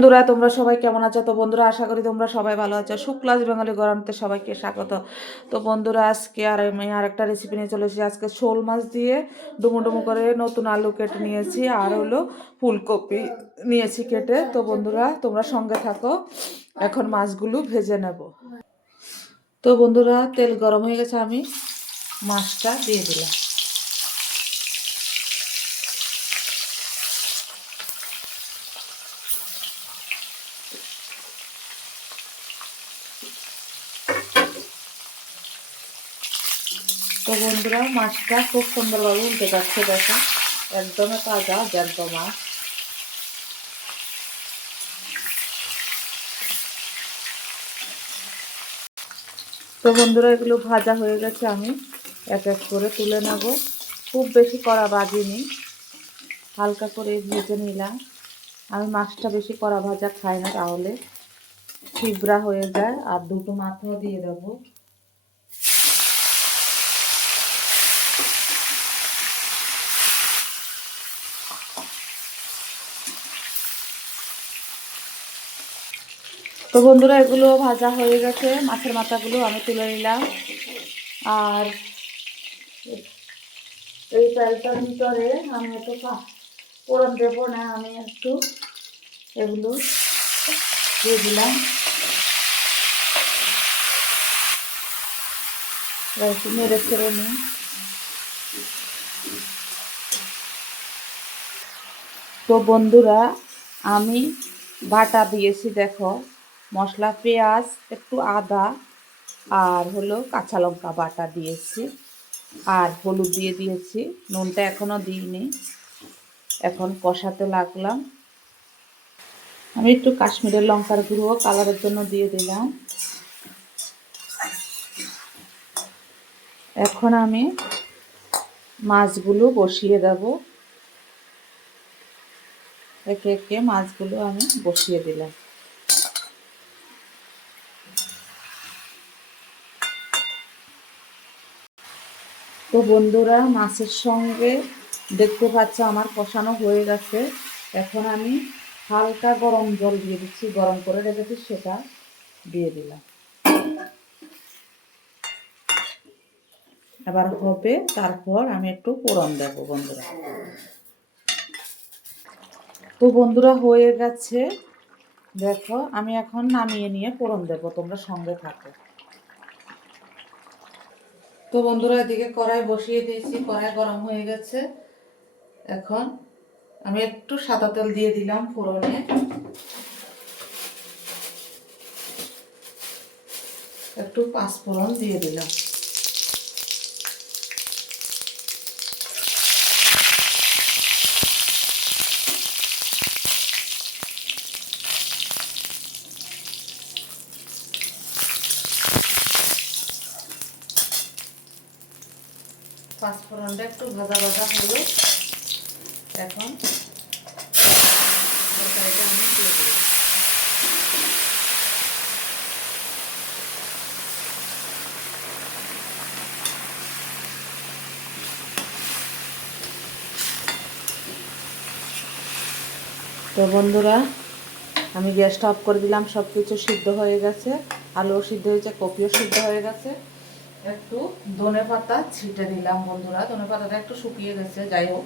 বন্ধুরা, তোমরা সবাই কেমন আছো? তো বন্ধুরা, আশা করি তোমরা সবাই ভালো আছো। শুক্লাস বেঙ্গলি গরমতে সবাইকে স্বাগত। তো বন্ধুরা, আজকে আর আমি আর একটা রেসিপি নিয়ে চলে এসেছি। আজকে শোল মাছ দিয়ে ডুমো ডুমো করে নতুন আলু কেটে নিয়েছি আর হলো ফুলকপি নিয়েছি কেটে। তো বন্ধুরা, তোমরা সঙ্গে থাকো। এখন মাছগুলো ভেজে নেব। তো বন্ধুরা, তেল গরম হয়ে গেছে, আমি মাছটা দিয়ে দিলাম। তো বন্ধুরা, মাছটা খুব সুন্দরভাবে উল্টে যাচ্ছে, দেখো। একদমই তাজা, জ্যান্ত মাছ। তো বন্ধুরা, এগুলো ভাজা হয়ে গেছে, আমি এক এক করে তুলে নেব। খুব বেশি কড়া বাজিনি, হালকা করে ভেজে নিলাম। আমি মাছটা বেশি কড়া ভাজা খাই না, তাহলে ছিবড়া হয়ে যায়। আর দুটো মাথাও দিয়ে দেবো। তো বন্ধুরা, এগুলো ভাজা হয়ে গেছে। মাছের মাথাগুলো আমি তুলে নিলাম। আর এই চালটার ভিতরে আমি একটু ফোড়ন দেবো না, আমি একটু এগুলো দিয়ে দিলাম। নেড়ে ছেড়ে নিই। তো বন্ধুরা, আমি বাটা দিয়েছি, দেখো। মশলা, পেঁয়াজ, একটু আদা আর হলো কাঁচা লঙ্কা বাটা দিয়েছি। আর হলুদ দিয়ে দিয়েছি। নুনটা এখনও দিইনি। এখন কষাতে লাগলাম। আমি একটু কাশ্মীরের লঙ্কার গুঁড়ো কালারের জন্য দিয়ে দিলাম। এখন আমি মাছগুলো বসিয়ে দেব। একে একে মাছগুলো আমি বসিয়ে দিলাম। তো বন্ধুরা, মাছের সঙ্গে দেখতে পাচ্ছ আমার কষানো হয়ে গেছে। এখন আমি হালকা গরম জল দিয়ে দিচ্ছি, গরম করে রেখেছি, সেটা দিয়ে দিলাম। এবার হবে, তারপর আমি একটু পোড়ন দেব বন্ধুরা। তো বন্ধুরা, হয়ে গেছে। দেখো, আমি এখন নামিয়ে নিয়ে পোড়ন দেব, তোমরা সঙ্গে থাকো। তো বন্ধুরা এদিকে কড়াই বসিয়ে দিয়েছি, কড়াই গরম হয়ে গেছে। এখন আমি একটু সাদা তেল দিয়ে দিলাম ফোড়নে। একটু পাঁচ ফোড়ন দিয়ে দিলাম। পাঁচফোড়নটা একটু ভাজা ভাজা হলো। এখন আমি তো বন্ধুরা, আমি গ্যাসটা অফ করে দিলাম সব কিছু সিদ্ধ হয়ে গেছে। আলুও সিদ্ধ হয়েছে, কপিও সিদ্ধ হয়ে গেছে। একটু ধনে পাতা ছিটে দিলাম বন্ধুরা। ধনে পাতাটা একটু শুকিয়ে গেছে, যাই হোক,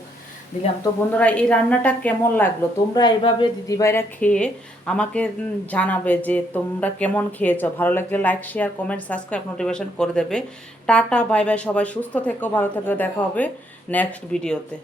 দিলাম। তো বন্ধুরা, এই রান্নাটা কেমন লাগল? তোমরা এইভাবে দিদিভাইরা খেয়ে আমাকে জানাবে যে তোমরা কেমন খেয়েছো। ভালো লাগলে like share comment subscribe notification করে দেবে। টাটা বাই বাই সবাই সুস্থ থেকো, ভালো থেকো, দেখা হবে নেক্সট ভিডিওতে